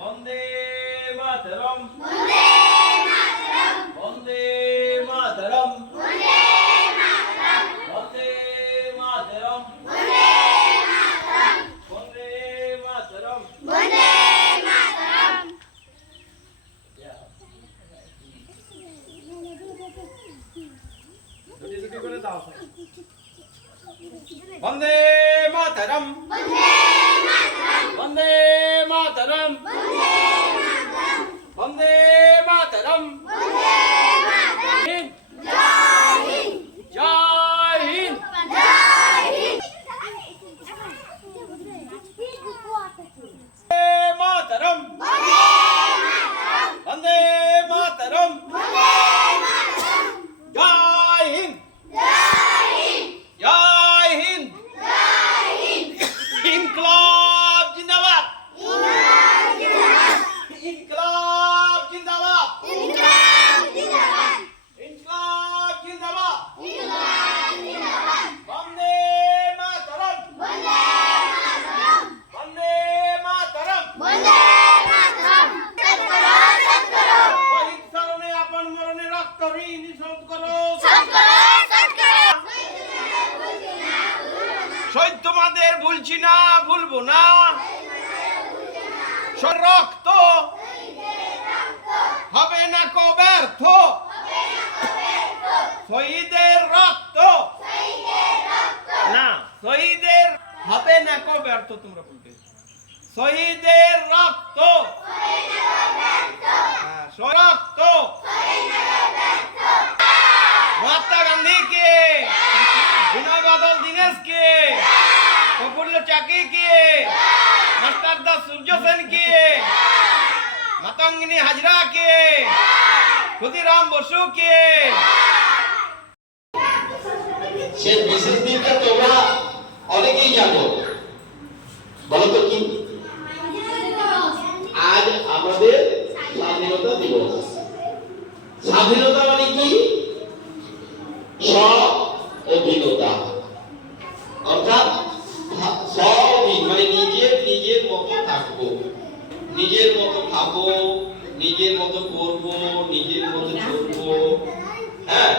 বন্দে মাতরম বন্দে মাতরম বন্দে মাতরম বন্দে মাতরম দুটি দুটি করে দাও বন্দে মাতরম বন্দে মাতরম বন্দে মাতরম হিন্দ জয় হিন্দ বন্দে মাতরম বন্দে মাতরম জয় হিন্দ জয় হিন্দ ইনকলাব জিন্দাবাদ ইনকলাব জিন্দাবাদ ইনকলাব জিন্দাবাদ বন্দে মাতরম বন্দে মাতরম শহীদ স্মরণে আপন মরণে রক্ত ঋণ শোধ করো শহীদ তোমাদের ভুলছি না ভুলবো না রক্ত হবে না কো ব্যর্থ শহীদের রক্ত না শহীদের হবে না কো ব্যর্থ তোমরা বলতে শহীদের রক্ত রক্ত মহাত্মা গান্ধী কে বিনয় বাদল দীনেশ কে প্রফুল্ল চাকি কে মাস্টার দাস সূর্য সেন কে মাতঙ্গিনী হাজরা কে ক্ষুদিরাম বসু কে সে বিশেষ দিনটা তোমরা অনেকেই জানো বলো তো কি আজ আমাদের স্বাধীনতা দিবস স্বাধীনতা মানে কি স্ব-অধীনতা অর্থাৎ স্ব-অধীন মানে নিজের মতো থাকবো নিজের মতো খাবো নিজের মতো করবো নিজের মতো চলবো হ্যাঁ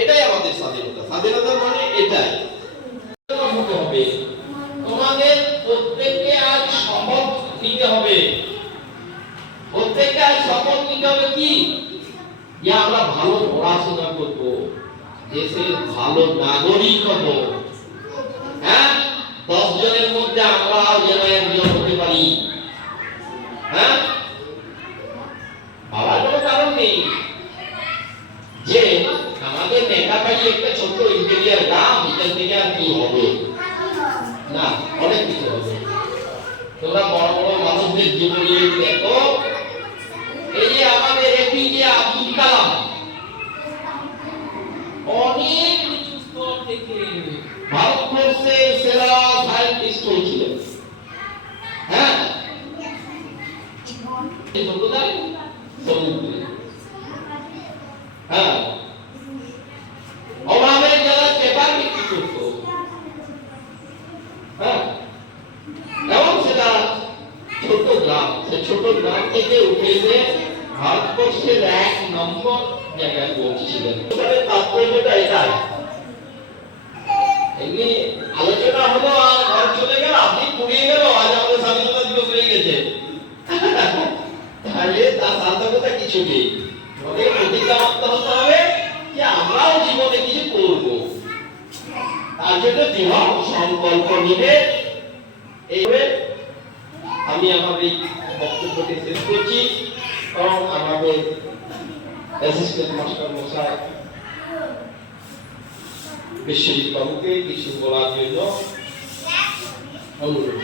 এটাই আমাদের স্বাধীনতা স্বাধীনতা মানে এটাই হতে হবে তোমাদের প্রত্যেককে আজ শপথ নিতে হবে প্রত্যেককে আজ শপথ নিতে হবে কি যে আমরা ভালো পড়াশোনা করবো দেশের ভালো নাগরিক হব হ্যাঁ 10 জনের মধ্যে আমরাও যেন একজন হতে পারি হ্যাঁ ভাবার কোনো কারণ নেই যে আমাদের নেতাবাড়ি একটা ছোট্ট ইন্টেরিয়ার গ্রাম এখান থেকে আর কি হবে না অনেক কিছু হবে তোমরা বড় বড় মানুষদের জীবনী দেখো এই যে আমাদের এপিজে আব্দুল কালাম অনেক নিচু স্তর থেকে ভারতবর্ষের সেরা সায়েন্টিস্ট হয়েছিলেন হ্যাঁ কোথায় সমুদ্রে হ্যাঁ অভাবের যারা পেপার বিক্রি করত হ্যাঁ এবং সেটা ছোট গ্রাম সে ছোট গ্রাম থেকে উঠে এসে ভারতবর্ষের 1 নম্বর জায়গায় পৌঁছেছিলেন তাৎপর্যটা এটাই এমনি আলোচনা হলো আর ঘর চলে গেল আপনি পুড়িয়ে গেল আজ আমাদের স্বাধীনতা দিবস হয়ে গেছে তাহলে তার সার্থকতা কিছু নেই আমাদের প্রতিজ্ঞাবদ্ধ হতে হবে যে আমরাও জীবনে কিছু করব তার জন্য দৃঢ় সংকল্প নিবে এইভাবে আমি আমার এই বক্তব্যকে শেষ করছি এবং আমাদের অ্যাসিস্ট্যান্ট মাস্টার মশাই বিশ্বজিৎ বাবুকে কিছু বলার জন্য অনুরোধ